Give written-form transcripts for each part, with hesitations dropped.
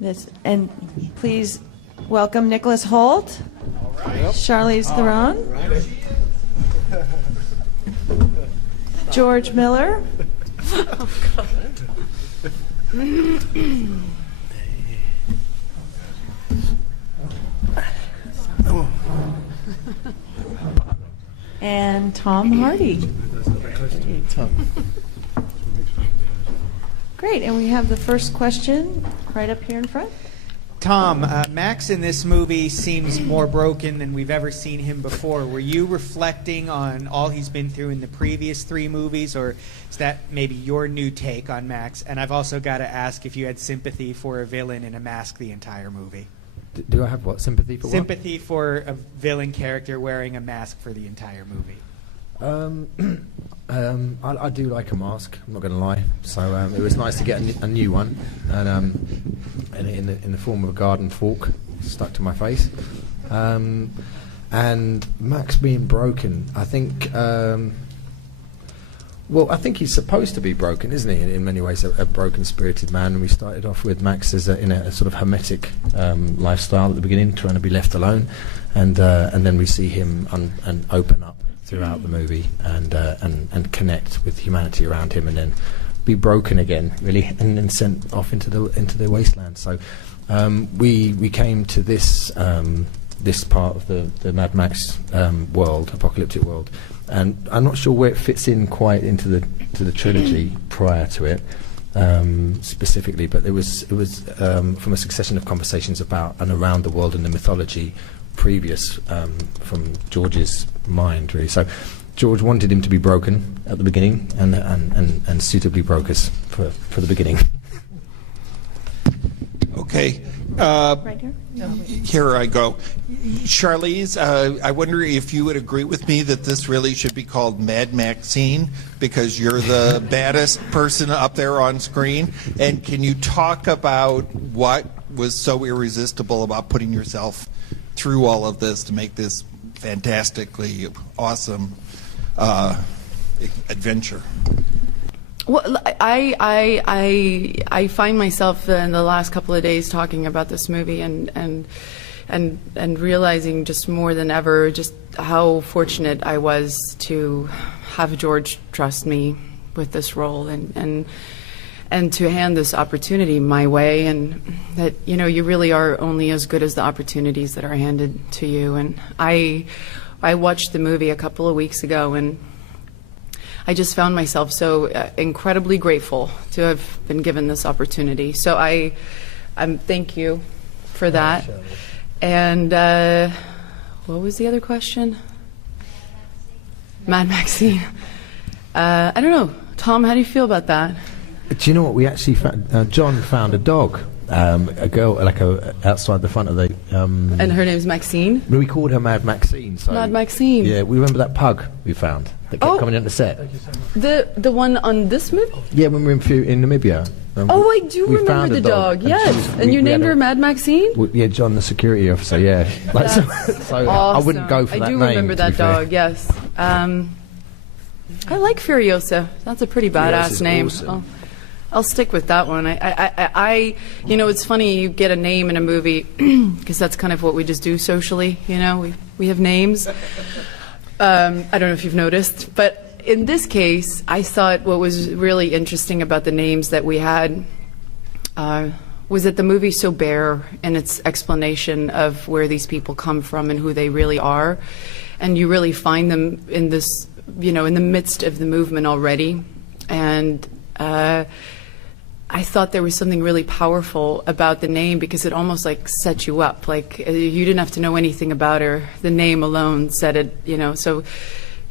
And please welcome Nicholas Hoult, Charlize Theron, George Miller, and Tom Hardy. Great, and we have the first question right up here in front. Tom, Max in this movie seems more broken than we've ever seen him before. Were you reflecting on all he's been through in the previous 3 movies, or is that maybe your new take on Max? And I've also got to ask if you had sympathy for a villain in a mask the entire movie. Do I have what? Sympathy for what? Sympathy for a villain character wearing a mask for the entire movie. I do like a mask. I'm not going to lie. So it was nice to get a new one, and in the form of a garden fork stuck to my face. And Max being broken, I think. Well, I think he's supposed to be broken, isn't he? In many ways, a broken-spirited man. And we started off with Max as in a sort of hermetic lifestyle at the beginning, trying to be left alone, and then we see him open up throughout the movie and connect with humanity around him, and then be broken again, really, and then sent off into the wasteland. So we came to this part of the Mad Max world, apocalyptic world, and I'm not sure where it fits in quite into the trilogy prior to it. Specifically, but it was from a succession of conversations about and around the world and the mythology previous from George's mind, really. So George wanted him to be broken at the beginning and suitably broke us for the beginning. Okay. Right here? Here I go. Charlize, I wonder if you would agree with me that this really should be called Mad Maxine, because you're the baddest person up there on screen. And can you talk about what was so irresistible about putting yourself through all of this to make this fantastically awesome adventure? Well, I find myself in the last couple of days talking about this movie and realizing just more than ever just how fortunate I was to have George trust me with this role and to hand this opportunity my way, and that, you know, you really are only as good as the opportunities that are handed to you. And I watched the movie a couple of weeks ago, and I just found myself so incredibly grateful to have been given this opportunity. So I'm thank you for that. And what was the other question? Mad Maxine. I don't know. Tom, how do you feel about that? Do you know what we actually found? John found a dog, a girl, outside the front of the. And her name's Maxine. We called her Mad Maxine. So Mad Maxine. Yeah, we remember that pug we found that kept coming on the set. The one on this movie? Yeah, when we were in Namibia. I do remember the dog. Yes, and you named her Mad Maxine. Yeah, John, the security officer. Yeah, so awesome. I wouldn't go for that name. I do remember that dog. Yes. I like Furiosa. That's a pretty badass name. Awesome. I'll stick with that one. I you know, it's funny you get a name in a movie because that's kind of what we just do socially. You know, we have names. I don't know if you've noticed, but in this case, I thought what was really interesting about the names that we had was that the movie's so bare in its explanation of where these people come from and who they really are, and you really find them in this, you know, in the midst of the movement already, and. I thought there was something really powerful about the name because it almost like set you up. Like you didn't have to know anything about her. The name alone said it, you know. So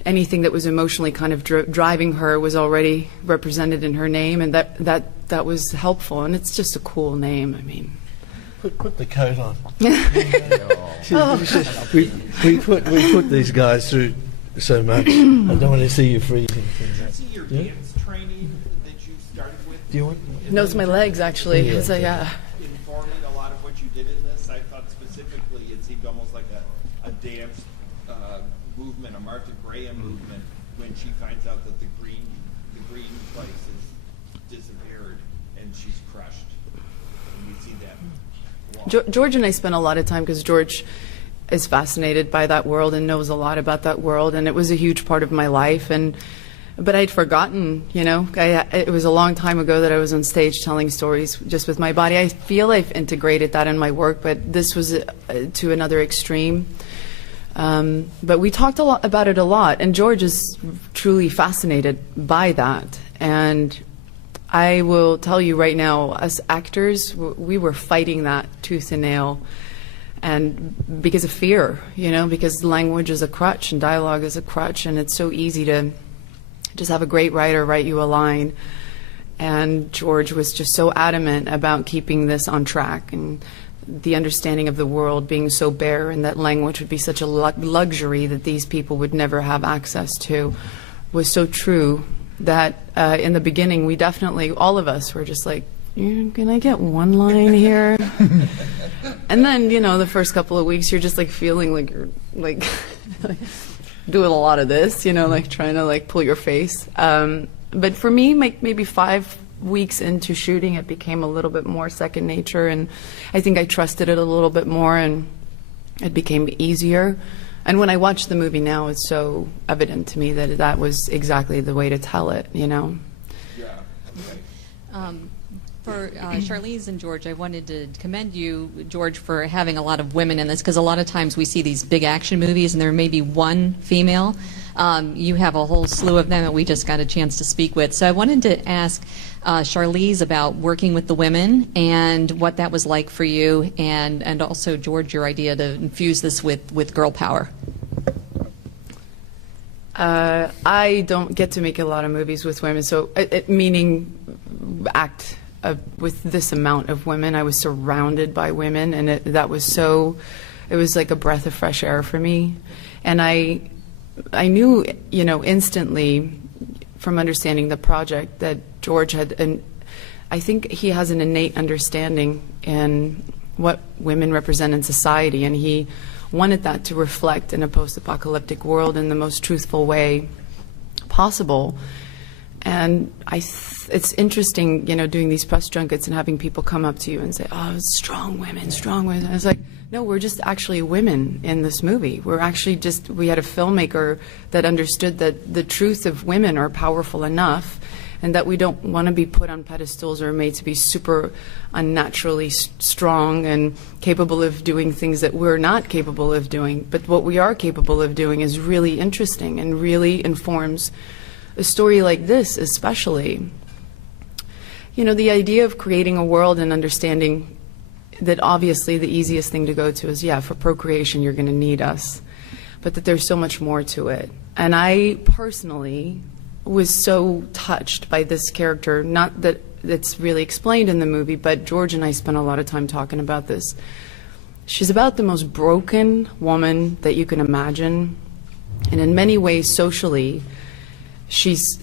anything that was emotionally kind of driving her was already represented in her name, and that was helpful. And it's just a cool name. I mean, put the coat on. we put these guys through so much. I don't want to see you freezing. See your dance training that you started with. Do you want? No, it's my legs actually. Yeah. It's like, informing a lot of what you did in this. I thought specifically it seemed almost like a dance movement, a Martha Graham movement, when she finds out that the green place has disappeared, and and she's crushed. And we see that. George and I spent a lot of time because George is fascinated by that world and knows a lot about that world, and it was a huge part of my life. But I'd forgotten, it was a long time ago that I was on stage telling stories just with my body. I feel I've integrated that in my work, but this was to another extreme. But we talked about it a lot, and George is truly fascinated by that. And I will tell you right now, as actors, we were fighting that tooth and nail, and because of fear, because language is a crutch and dialogue is a crutch, and it's so easy to just have a great writer write you a line. And George was just so adamant about keeping this on track, and the understanding of the world being so bare, and that language would be such a luxury that these people would never have access to, was so true that in the beginning we definitely, all of us were just like, can I get one line here? And then, the first couple of weeks you're just like feeling like you're like doing a lot of this, like trying to like pull your face. But for me, maybe 5 weeks into shooting, it became a little bit more second nature, and I think I trusted it a little bit more, and it became easier. And when I watch the movie now, it's so evident to me that that was exactly the way to tell it, Yeah. For Charlize and George, I wanted to commend you, George, for having a lot of women in this, because a lot of times we see these big action movies and there may be one female. You have a whole slew of them that we just got a chance to speak with. So I wanted to ask Charlize about working with the women and what that was like for you, and also, George, your idea to infuse this with girl power. I don't get to make a lot of movies with women, so meaning act with this amount of women. I was surrounded by women, and it was like a breath of fresh air for me. And I knew, instantly from understanding the project that George had, and I think he has an innate understanding in what women represent in society, and he wanted that to reflect in a post-apocalyptic world in the most truthful way possible. And it's interesting, doing these press junkets and having people come up to you and say, "Oh, strong women, strong women." And I was like, no, we're just actually women in this movie. We had a filmmaker that understood that the truth of women are powerful enough, and that we don't want to be put on pedestals or made to be super unnaturally strong and capable of doing things that we're not capable of doing. But what we are capable of doing is really interesting and really informs a story like this, especially. The idea of creating a world and understanding that obviously the easiest thing to go to is, for procreation you're going to need us, but that there's so much more to it. And I personally was so touched by this character, not that it's really explained in the movie, but George and I spent a lot of time talking about this. She's about the most broken woman that you can imagine, and in many ways socially, she's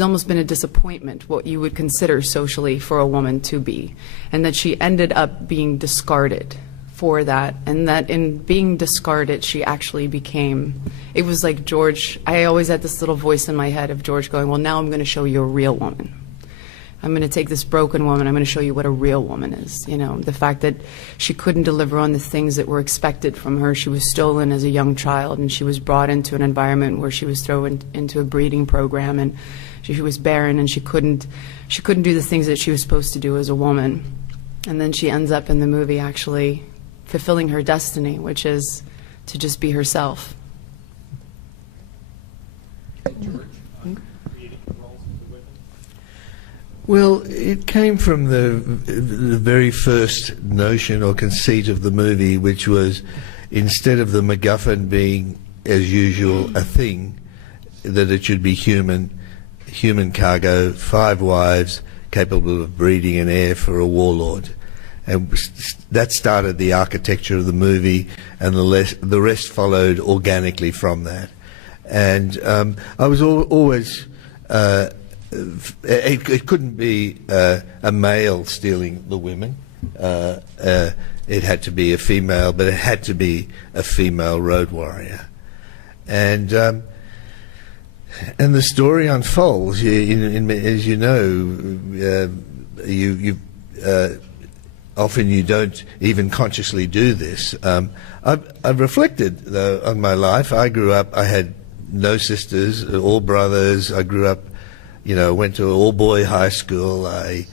almost been a disappointment, what you would consider socially for a woman to be, and that she ended up being discarded for that, and that in being discarded she actually became, it was like George, I always had this little voice in my head of George going, well, now I'm going to show you a real woman. I'm going to take this broken woman, I'm going to show you what a real woman is. The fact that she couldn't deliver on the things that were expected from her. She was stolen as a young child, and she was brought into an environment where she was thrown into a breeding program, and she was barren, and she couldn't do the things that she was supposed to do as a woman. And then she ends up in the movie actually fulfilling her destiny, which is to just be herself. Well, it came from the very first notion or conceit of the movie, which was, instead of the MacGuffin being, as usual, a thing, that it should be human cargo, 5 wives, capable of breeding an heir for a warlord. And that started the architecture of the movie, and the rest followed organically from that. And I was always... It couldn't be a male stealing the women. it had to be a female, but it had to be a female road warrior. And the story unfolds. As you know, often you don't even consciously do this. I've reflected, though, on my life. I grew up, I had no sisters, all brothers. I grew up, went to an all-boy high school. I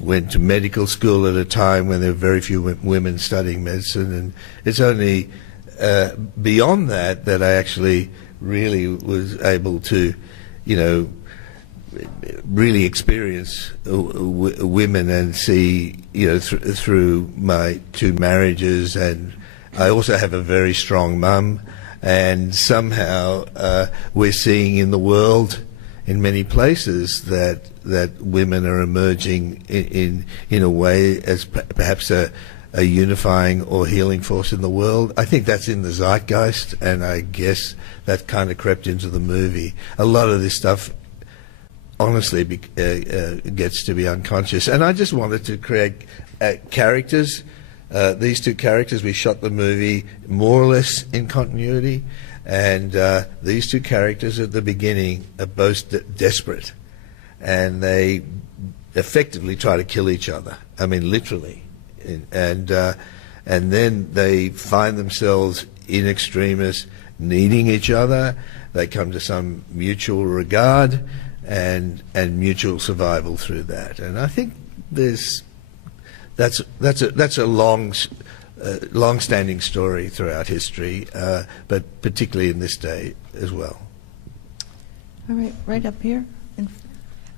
went to medical school at a time when there were very few women studying medicine. And it's only beyond that that I actually really was able to, really experience women and see, through my 2 marriages. And I also have a very strong mum, and somehow we're seeing in the world, in many places, that women are emerging in a way as perhaps a unifying or healing force in the world. I think that's in the zeitgeist, and I guess that kind of crept into the movie. A lot of this stuff, honestly, gets to be unconscious. And I just wanted to create characters. These 2 characters, we shot the movie more or less in continuity. And these 2 characters at the beginning are both desperate. And they effectively try to kill each other. I mean, literally. And then they find themselves in extremis needing each other. They come to some mutual regard and mutual survival through that. And I think that's a long-standing story throughout history, but particularly in this day as well. All right, right up here in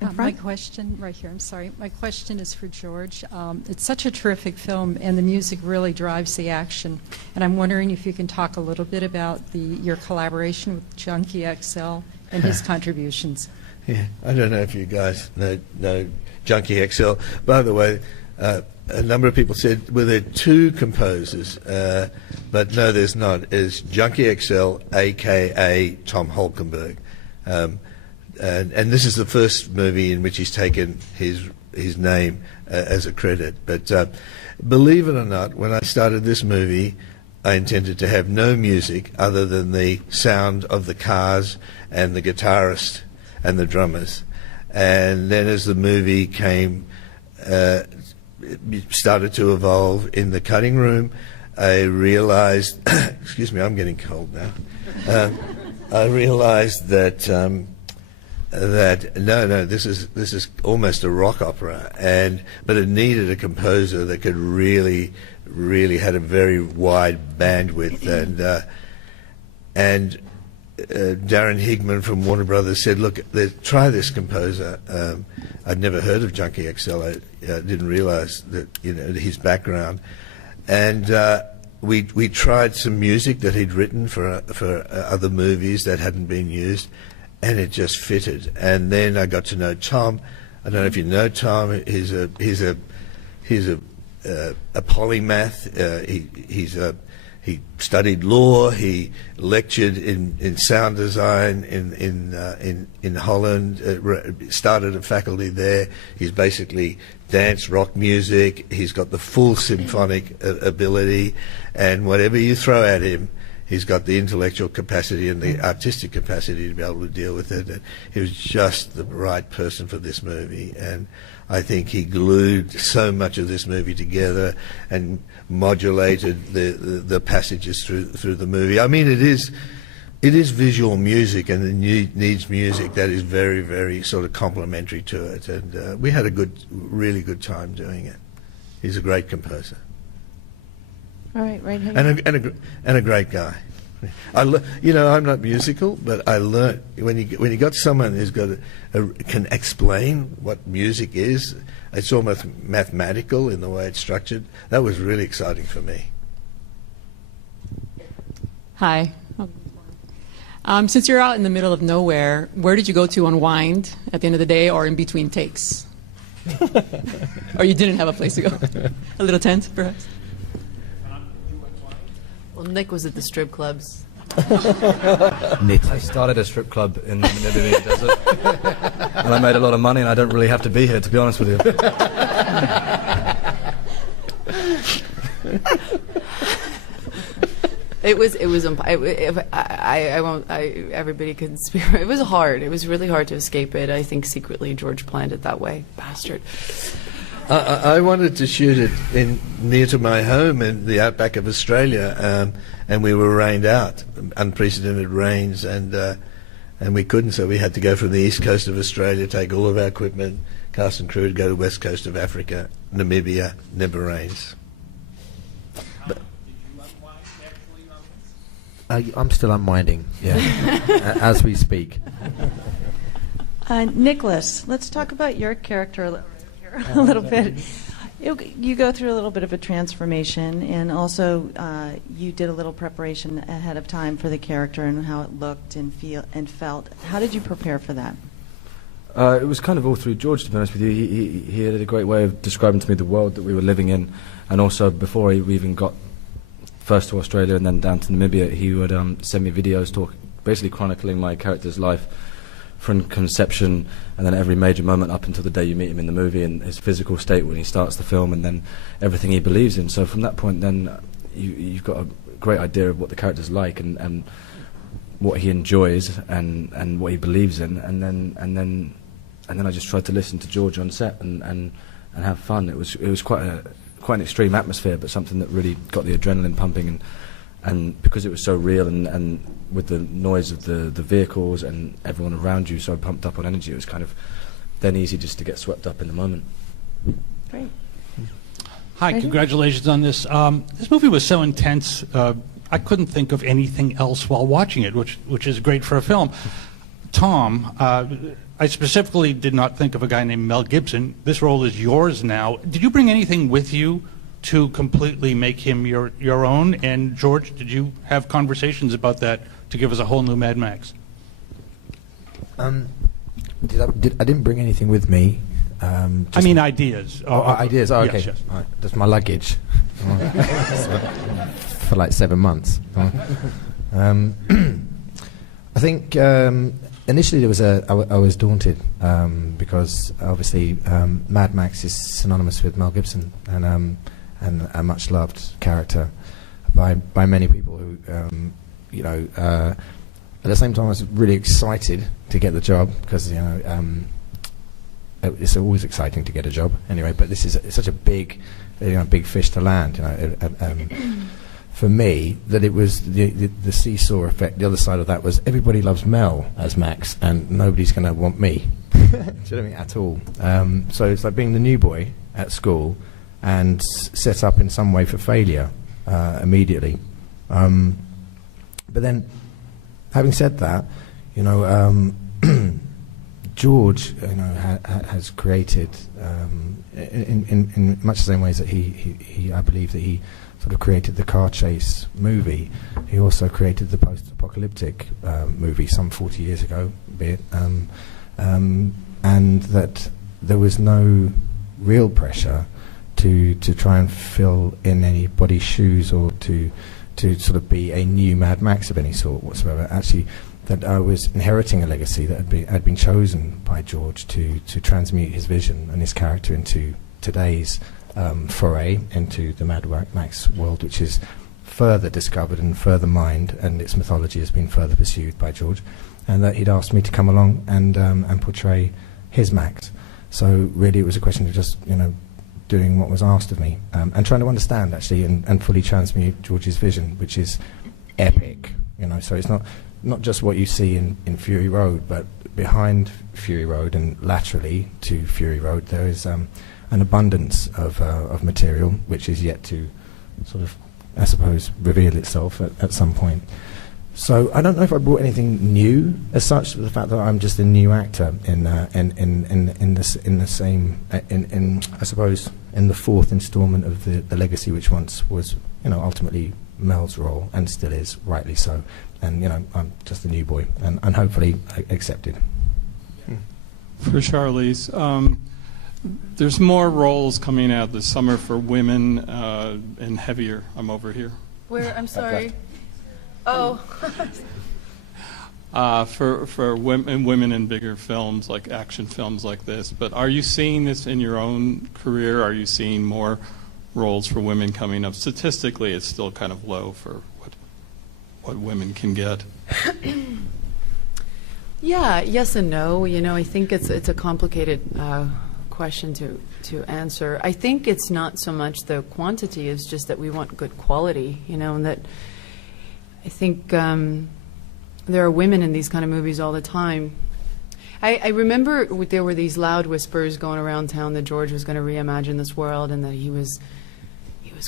My front. question, right here, I'm sorry. My question is for George. It's such a terrific film, and the music really drives the action. And I'm wondering if you can talk a little bit about your collaboration with Junkie XL and his contributions. Yeah, I don't know if you guys know Junkie XL. By the way, a number of people said, well, there are 2 composers, but no, there's not. It's Junkie XL, a.k.a. Tom Holkenberg. And this is the first movie in which he's taken his name as a credit. But believe it or not, when I started this movie, I intended to have no music other than the sound of the cars and the guitarist and the drummers. And then as the movie started to evolve in the cutting room, I realized, excuse me, I'm getting cold now. I realized that this is almost a rock opera, but it needed a composer that could really had a very wide bandwidth, and Darren Higman from Warner Brothers said, look, try this composer. I'd never heard of Junkie XL. I didn't realize that, his background. And we tried some music that he'd written for other movies that hadn't been used, and it just fitted. And then I got to know Tom. I don't know if you know Tom. He's a polymath. He studied law. He lectured in sound design in Holland. Started a faculty there. He's basically dance, rock music. He's got the full symphonic ability, and whatever you throw at him, he's got the intellectual capacity and the artistic capacity to be able to deal with it. And he was just the right person for this movie, and I think he glued so much of this movie together and modulated the passages through the movie. I mean, it is visual music, and it needs music that is very, very sort of complementary to it. And we had a really good time doing it. He's a great composer. All right, right here. And a great guy. I'm not musical, but I learned when you got someone who's can explain what music is. It's almost mathematical in the way it's structured. That was really exciting for me. Hi. Since you're out in the middle of nowhere, where did you go to unwind at the end of the day, or in between takes? Or you didn't have a place to go? A little tent, perhaps? Well, Nick was at the strip clubs. I started a strip club in the Namibia desert, and I made a lot of money, and I don't really have to be here, to be honest with you. It was. I won't. Everybody could speak. It was hard. It was really hard to escape it. I think secretly George planned it that way. Bastard. I wanted to shoot it near to my home in the outback of Australia, and we were rained out, unprecedented rains, and we couldn't. So we had to go from the east coast of Australia, take all of our equipment, cast and crew, to go to the west coast of Africa, Namibia. Never rains. I'm still unwinding, yeah, as we speak. Nicholas, let's talk about your character a little bit. You go through a little bit of a transformation, and also you did a little preparation ahead of time for the character and how it looked and felt. How did you prepare for that? It was kind of all through George, to be honest with you. He had a great way of describing to me the world that we were living in, and also before we even got first to Australia and then down to Namibia, he would send me videos basically chronicling my character's life from conception and then every major moment up until the day you meet him in the movie, and his physical state when he starts the film, and then everything he believes in. So from that point then you've got a great idea of what the character's like and what he enjoys and what he believes in, and then I just tried to listen to George on set and have fun. It was quite an extreme atmosphere, but something that really got the adrenaline pumping, and because it was so real and with the noise of the vehicles and everyone around you so pumped up on energy, it was kind of then easy just to get swept up in the moment. Great. Hi, congratulations on this. This movie was so intense, I couldn't think of anything else while watching it, which is great for a film. Tom, I specifically did not think of a guy named Mel Gibson. This role is yours now. Did you bring anything with you to completely make him your own? And George, did you have conversations about that to give us a whole new Mad Max? I didn't bring anything with me. I mean ideas. Ideas. Oh, okay. Yes, yes. Right. That's my luggage for like 7 months. I think initially I was daunted because obviously Mad Max is synonymous with Mel Gibson and a much loved character by many people who at the same time I was really excited to get the job because it's always exciting to get a job anyway, but this is such a big fish to land, for me, that it was the seesaw effect. The other side of that was everybody loves Mel as Max, and nobody's going to want me. Do you know what I mean? At all. So it's like being the new boy at school and set up in some way for failure immediately. But then, having said that, George, has created in much the same ways that he I believe that he sort of created the car chase movie. He also created the post-apocalyptic movie some 40 years ago, and that there was no real pressure to try and fill in anybody's shoes or to sort of be a new Mad Max of any sort whatsoever. Actually, that I was inheriting a legacy that had been chosen by George to transmute his vision and his character into today's foray into the Mad Max world, which is further discovered and further mined, and its mythology has been further pursued by George, and that he'd asked me to come along and portray his Max. So really it was a question of just doing what was asked of me, and trying to understand actually and fully transmute George's vision, which is epic. So it's not just what you see in Fury Road, but behind Fury Road and laterally to Fury Road there is an abundance of material which is yet to sort of, I suppose, reveal itself at some point. So I don't know if I brought anything new as such, the fact that I'm just a new actor in I suppose in the fourth instalment of the legacy, which once was ultimately Mel's role and still is, rightly so. And I'm just a new boy and hopefully accepted. For Charlize, there's more roles coming out this summer for women and heavier. I'm over here. Where? I'm sorry. Oh. For women in bigger films, like action films like this. But are you seeing this in your own career? Are you seeing more roles for women coming up. Statistically, it's still kind of low for what women can get. Yeah, yes and no. I think it's a complicated question to answer. I think it's not so much the quantity; it's just that we want good quality. And that I think there are women in these kind of movies all the time. I remember there were these loud whispers going around town that George was going to reimagine this world, and that he was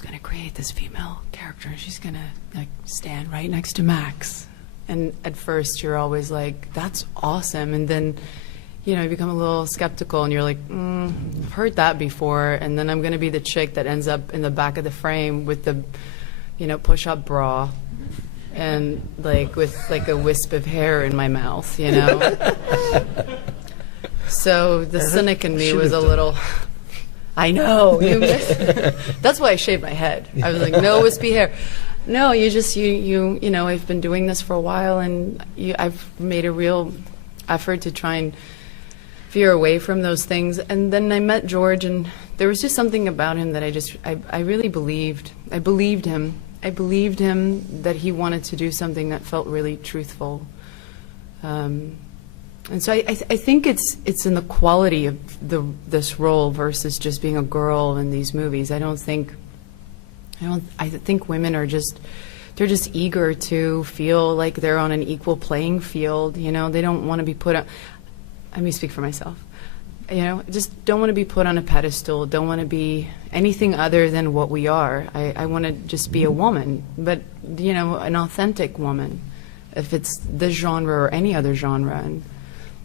going to create this female character, and she's going to stand right next to Max. And at first, you're always like, "That's awesome," and then, you become a little skeptical, and you're like, "I've heard that before." And then I'm going to be the chick that ends up in the back of the frame with the, push-up bra, and with a wisp of hair in my mouth, So the cynic in me was a little. I know. That's why I shaved my head. I was like, no wispy hair. No, you just I've been doing this for a while, and I've made a real effort to try and veer away from those things. And then I met George, and there was just something about him that I really believed. I believed him. I believed him that he wanted to do something that felt really truthful. And so I think it's in the quality of this role versus just being a girl in these movies. I think women are they're just eager to feel like they're on an equal playing field. They don't want to be put on. Let me speak for myself. Just don't want to be put on a pedestal. Don't want to be anything other than what we are. I want to just be a woman, but an authentic woman, if it's this genre or any other genre. And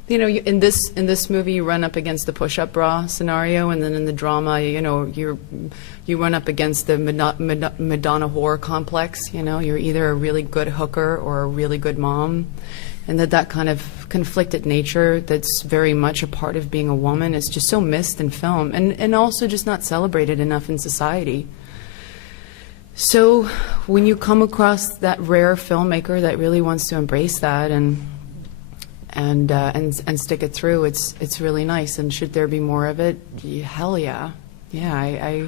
in this movie, you run up against the push-up bra scenario, and then in the drama, you run up against the Madonna whore complex. You're either a really good hooker or a really good mom, and that kind of conflicted nature that's very much a part of being a woman is just so missed in film, and also just not celebrated enough in society. So when you come across that rare filmmaker that really wants to embrace that and stick it through, it's really nice. And should there be more of it? Hell yeah. Yeah,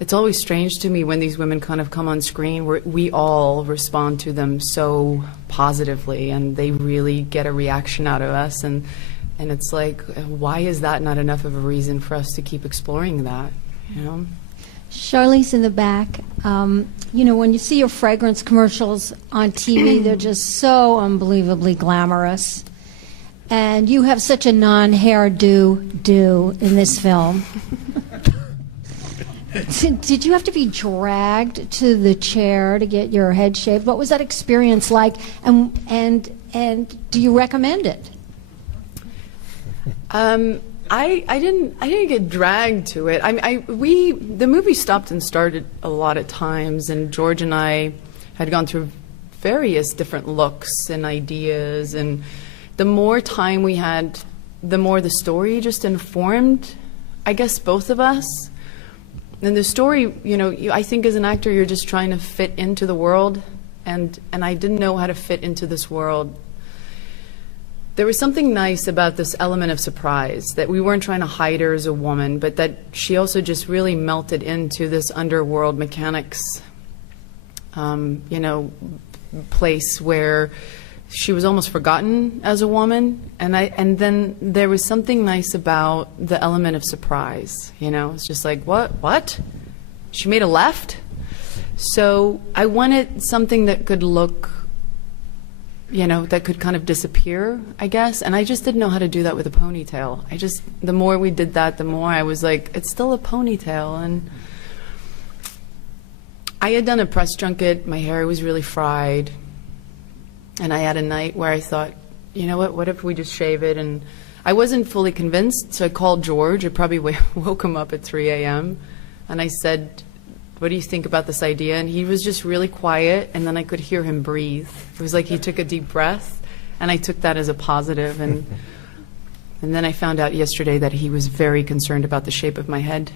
it's always strange to me when these women kind of come on screen where we all respond to them so positively, and they really get a reaction out of us, and it's like, why is that not enough of a reason for us to keep exploring that? Charlize in the back. When you see your fragrance commercials on TV, they're just so unbelievably glamorous. And you have such a non-hairdo in this film. Did you have to be dragged to the chair to get your head shaved? What was that experience like? And do you recommend it? I didn't get dragged to it. The movie stopped and started a lot of times, and George and I had gone through various different looks and ideas, and the more time we had, the more the story just informed, I guess, both of us. And the story, I think as an actor, you're just trying to fit into the world, and I didn't know how to fit into this world. There was something nice about this element of surprise, that we weren't trying to hide her as a woman, but that she also just really melted into this underworld mechanics, place where she was almost forgotten as a woman. And then there was something nice about the element of surprise. It's just like, what? She made a left? So I wanted something that could look, that could kind of disappear, I guess. And I just didn't know how to do that with a ponytail. The more we did that, the more I was like, it's still a ponytail. And I had done a press junket. My hair was really fried. And I had a night where I thought, what if we just shave it? And I wasn't fully convinced, so I called George. I probably woke him up at 3 a.m. And I said, what do you think about this idea? And he was just really quiet, and then I could hear him breathe. It was like he took a deep breath, and I took that as a positive. And then I found out yesterday that he was very concerned about the shape of my head.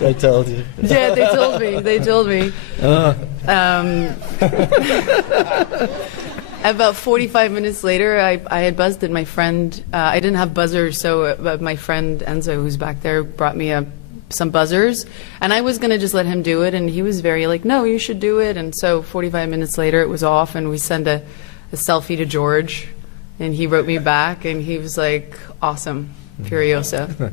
They told you. Yeah, they told me. About 45 minutes later, I had buzzed it. My friend, I didn't have buzzers, so my friend Enzo, who's back there, brought me some buzzers, and I was going to just let him do it, and he was very like, no, you should do it. And so 45 minutes later, it was off, and we sent a selfie to George, and he wrote me back, and he was like, awesome, Furiosa.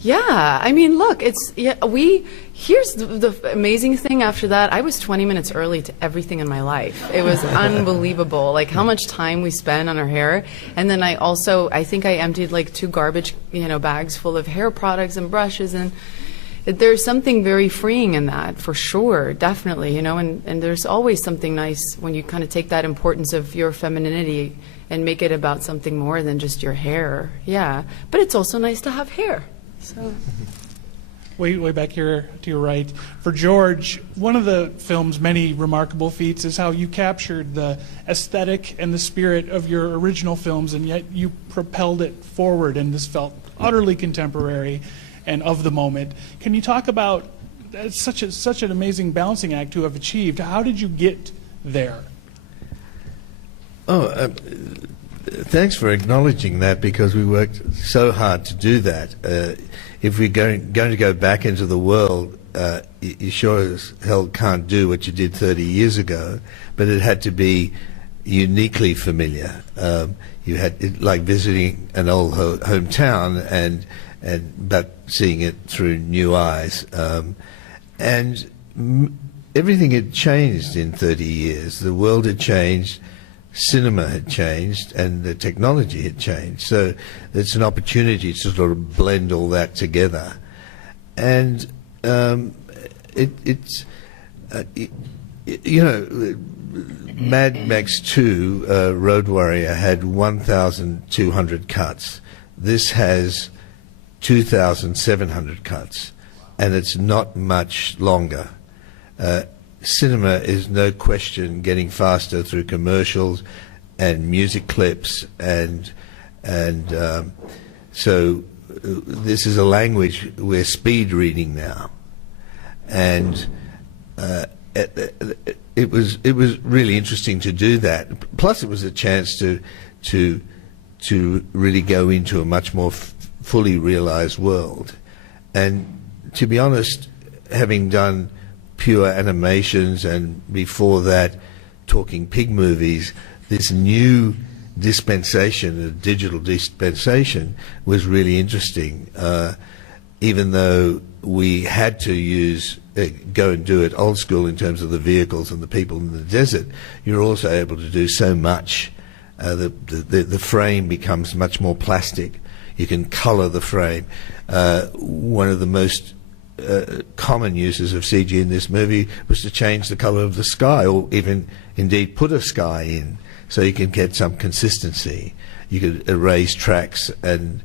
Yeah, I mean, look, here's the amazing thing after that. I was 20 minutes early to everything in my life. It was unbelievable, like how much time we spend on our hair. And then I think I emptied like 2 garbage, bags full of hair products and brushes, and there's something very freeing in that, for sure, definitely, and there's always something nice when you kind of take that importance of your femininity and make it about something more than just your hair. Yeah, but it's also nice to have hair. So. Way back here to your right. For George, one of the film's many remarkable feats is how you captured the aesthetic and the spirit of your original films, and yet you propelled it forward, and this felt utterly contemporary and of the moment. Can you talk about such an amazing balancing act to have achieved? How did you get there? Thanks for acknowledging that, because we worked so hard to do that. If we're going to go back into the world, you sure as hell can't do what you did 30 years ago, but it had to be uniquely familiar. You had it like visiting an old hometown, but seeing it through new eyes. Everything had changed in 30 years. The world had changed. Cinema had changed, and the technology had changed. So it's an opportunity to sort of blend all that together. And Mad Max 2, Road Warrior, had 1,200 cuts. This has 2,700 cuts, and it's not much longer. Cinema is no question getting faster through commercials and music clips, and so this is a language we're speed reading now, and it was really interesting to do that. Plus, it was a chance to really go into a much more fully realized world, and to be honest, having done pure animations and before that talking pig movies, this new dispensation, a digital dispensation, was really interesting. Even though we had to go and do it old school in terms of the vehicles and the people in the desert, you're also able to do so much. The frame becomes much more plastic. You can color the frame. One of the most common uses of CG in this movie was to change the color of the sky, or even indeed put a sky in, so you can get some consistency. You could erase tracks, and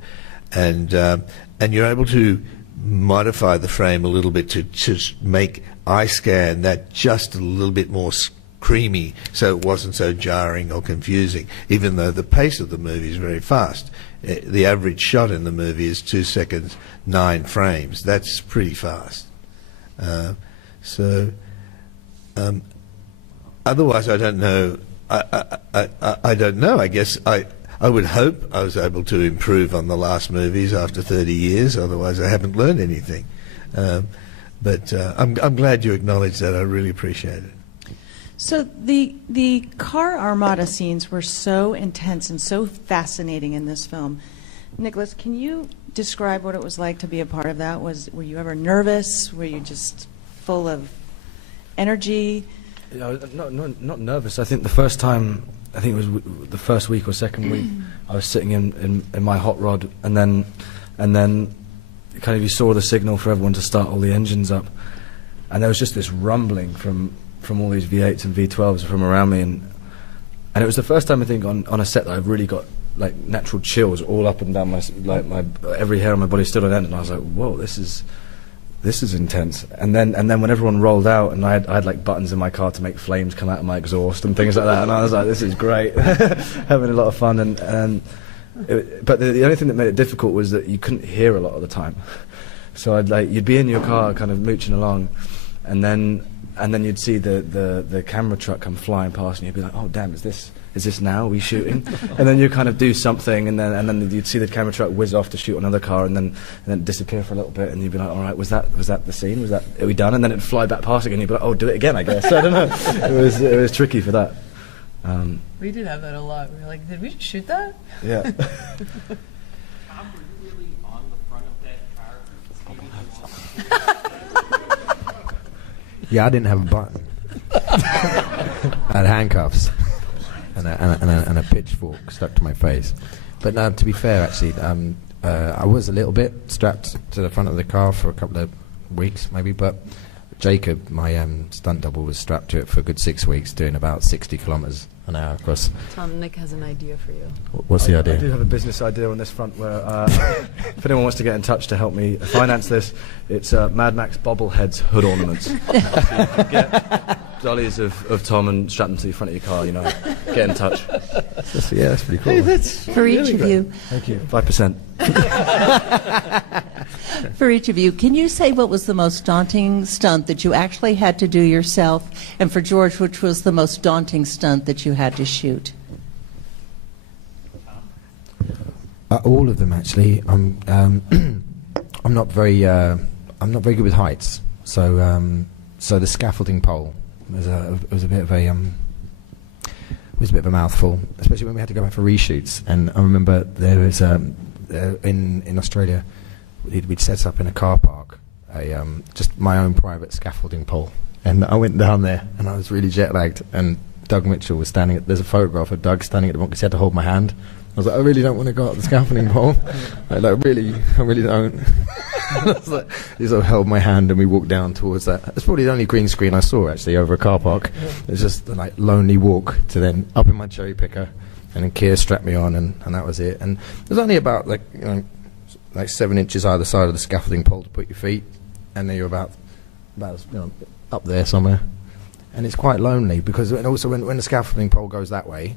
you're able to modify the frame a little bit to just make eye scan that just a little bit more creamy, so it wasn't so jarring or confusing, even though the pace of the movie is very fast. The average shot in the movie is 2 seconds, 9 frames. That's pretty fast. Otherwise, I don't know. I don't know. I guess I would hope I was able to improve on the last movies after 30 years. Otherwise, I haven't learned anything. But I'm glad you acknowledged that. I really appreciate it. So the car armada scenes were so intense and so fascinating in this film. Nicholas, can you describe what it was like to be a part of that? Were you ever nervous? Were you just full of energy? Not nervous. I think the first time, I think it was the first week or second week, I was sitting in my hot rod, and then kind of you saw the signal for everyone to start all the engines up, and there was just this rumbling from all these V8s and V12s from around me, and it was the first time I think on a set that I've really got like natural chills all up and down my every hair on my body stood on end, and I was like, whoa, this is intense. And then when everyone rolled out, and I had like buttons in my car to make flames come out of my exhaust and things like that, and I was like, this is great, having a lot of fun. But the only thing that made it difficult was that you couldn't hear a lot of the time. So you'd be in your car kind of mooching along, and then and then you'd see the camera truck come flying past, and you'd be like, oh damn, is this now? Are we shooting? And then you kind of do something, and then you'd see the camera truck whiz off to shoot another car, and then disappear for a little bit, and you'd be like, all right, was that the scene? Are we done? And then it'd fly back past again, and you'd be like, oh, do it again, I guess. I don't know. It was tricky for that. We did have that a lot. We were like, did we just shoot that? Yeah. Tom, were you really on the front of that car? Yeah, I didn't have a button. I had handcuffs and a pitchfork stuck to my face. But no, to be fair, actually, I was a little bit strapped to the front of the car for a couple of weeks, maybe. But Jacob, my stunt double, was strapped to it for a good 6 weeks, doing about 60 kilometers an hour across. Tom, Nick has an idea for you. What's the idea? I do have a business idea on this front where if anyone wants to get in touch to help me finance this, it's Mad Max bobbleheads hood ornaments. Get dollies of Tom and strap them to the front of your car, get in touch. Yeah, that's pretty cool. Hey, that's For each of you. Thank you. 5%. For each of you, can you say what was the most daunting stunt that you actually had to do yourself? And for George, which was the most daunting stunt that you had to shoot? All of them, actually. I'm not very good with heights, so the scaffolding pole was a bit of a mouthful, especially when we had to go back for reshoots. And I remember there was in Australia, we'd set up in a car park just my own private scaffolding pole, and I went down there and I was really jet lagged, and Doug Mitchell was standing there's a photograph of Doug standing at the front because he had to hold my hand. I was like, I really don't want to go up the scaffolding pole. I really don't. He sort of held my hand and we walked down towards that. It's probably the only green screen I saw, actually, over a car park. It was just a lonely walk to then up in my cherry picker, and then Keir strapped me on, and that was it. And there's only about 7 inches either side of the scaffolding pole to put your feet, and then you're about up there somewhere. And it's quite lonely because, and also when the scaffolding pole goes that way,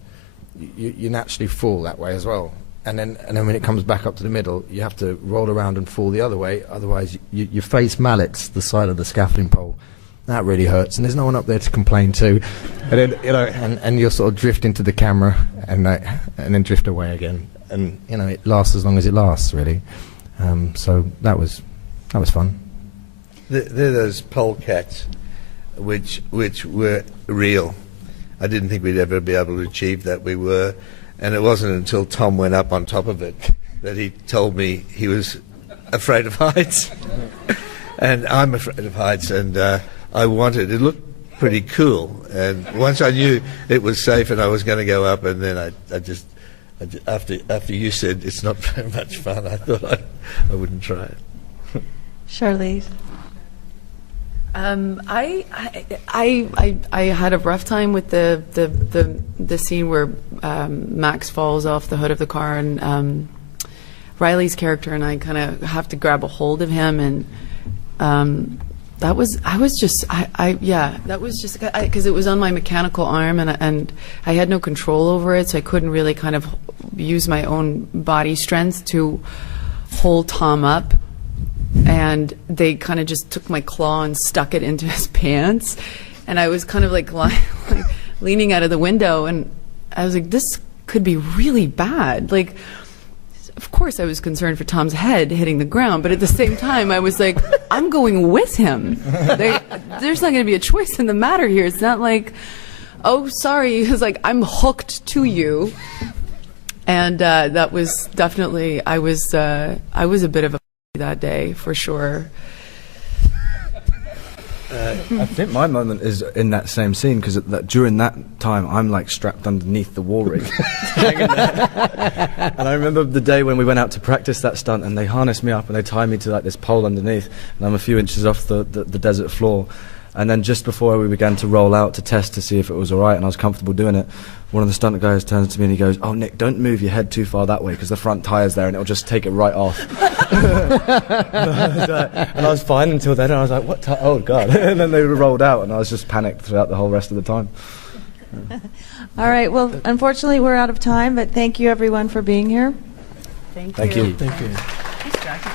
you naturally fall that way as well, and then when it comes back up to the middle, you have to roll around and fall the other way. Otherwise, your face mallets the side of the scaffolding pole. That really hurts, and there's no one up there to complain to. And then and you'll sort of drift into the camera and then drift away again, and it lasts as long as it lasts, really. So that was fun. They're those polecats, which were real. I didn't think we'd ever be able to achieve that. We were, and it wasn't until Tom went up on top of it that he told me he was afraid of heights. And I'm afraid of heights, and I wanted it. Looked pretty cool, and once I knew it was safe and I was going to go up, and then I just after you said it's not very much fun, I thought I wouldn't try it. Charlize? I had a rough time with the scene where Max falls off the hood of the car, and Riley's character and I kind of have to grab a hold of him, and that was just because it was on my mechanical arm, and I had no control over it, so I couldn't really kind of use my own body strength to hold Tom up. And they kind of just took my claw and stuck it into his pants, and I was kind of like leaning out of the window, and I was like, this could be really bad. Like, of course I was concerned for Tom's head hitting the ground, but at the same time I was like, I'm going with him. There's not going to be a choice in the matter here. It's not like, oh, sorry. It's like, I'm hooked to you. And that was definitely, I was a bit of a that day, for sure. I think my moment is in that same scene, because during that time I'm like strapped underneath the wall rig. Hanging there. And I remember the day when we went out to practice that stunt, and they harnessed me up and they tied me to like this pole underneath, and I'm a few inches off the desert floor. And then just before we began to roll out to test to see if it was all right and I was comfortable doing it, one of the stunt guys turns to me and he goes, "Oh, Nick, don't move your head too far that way because the front tire's there and it'll just take it right off." And I was fine until then, and I was like, "What? Oh, God." And then they rolled out, and I was just panicked throughout the whole rest of the time. All right. Well, unfortunately, we're out of time, but thank you, everyone, for being here. Thank you. Thank you. Nice jacket.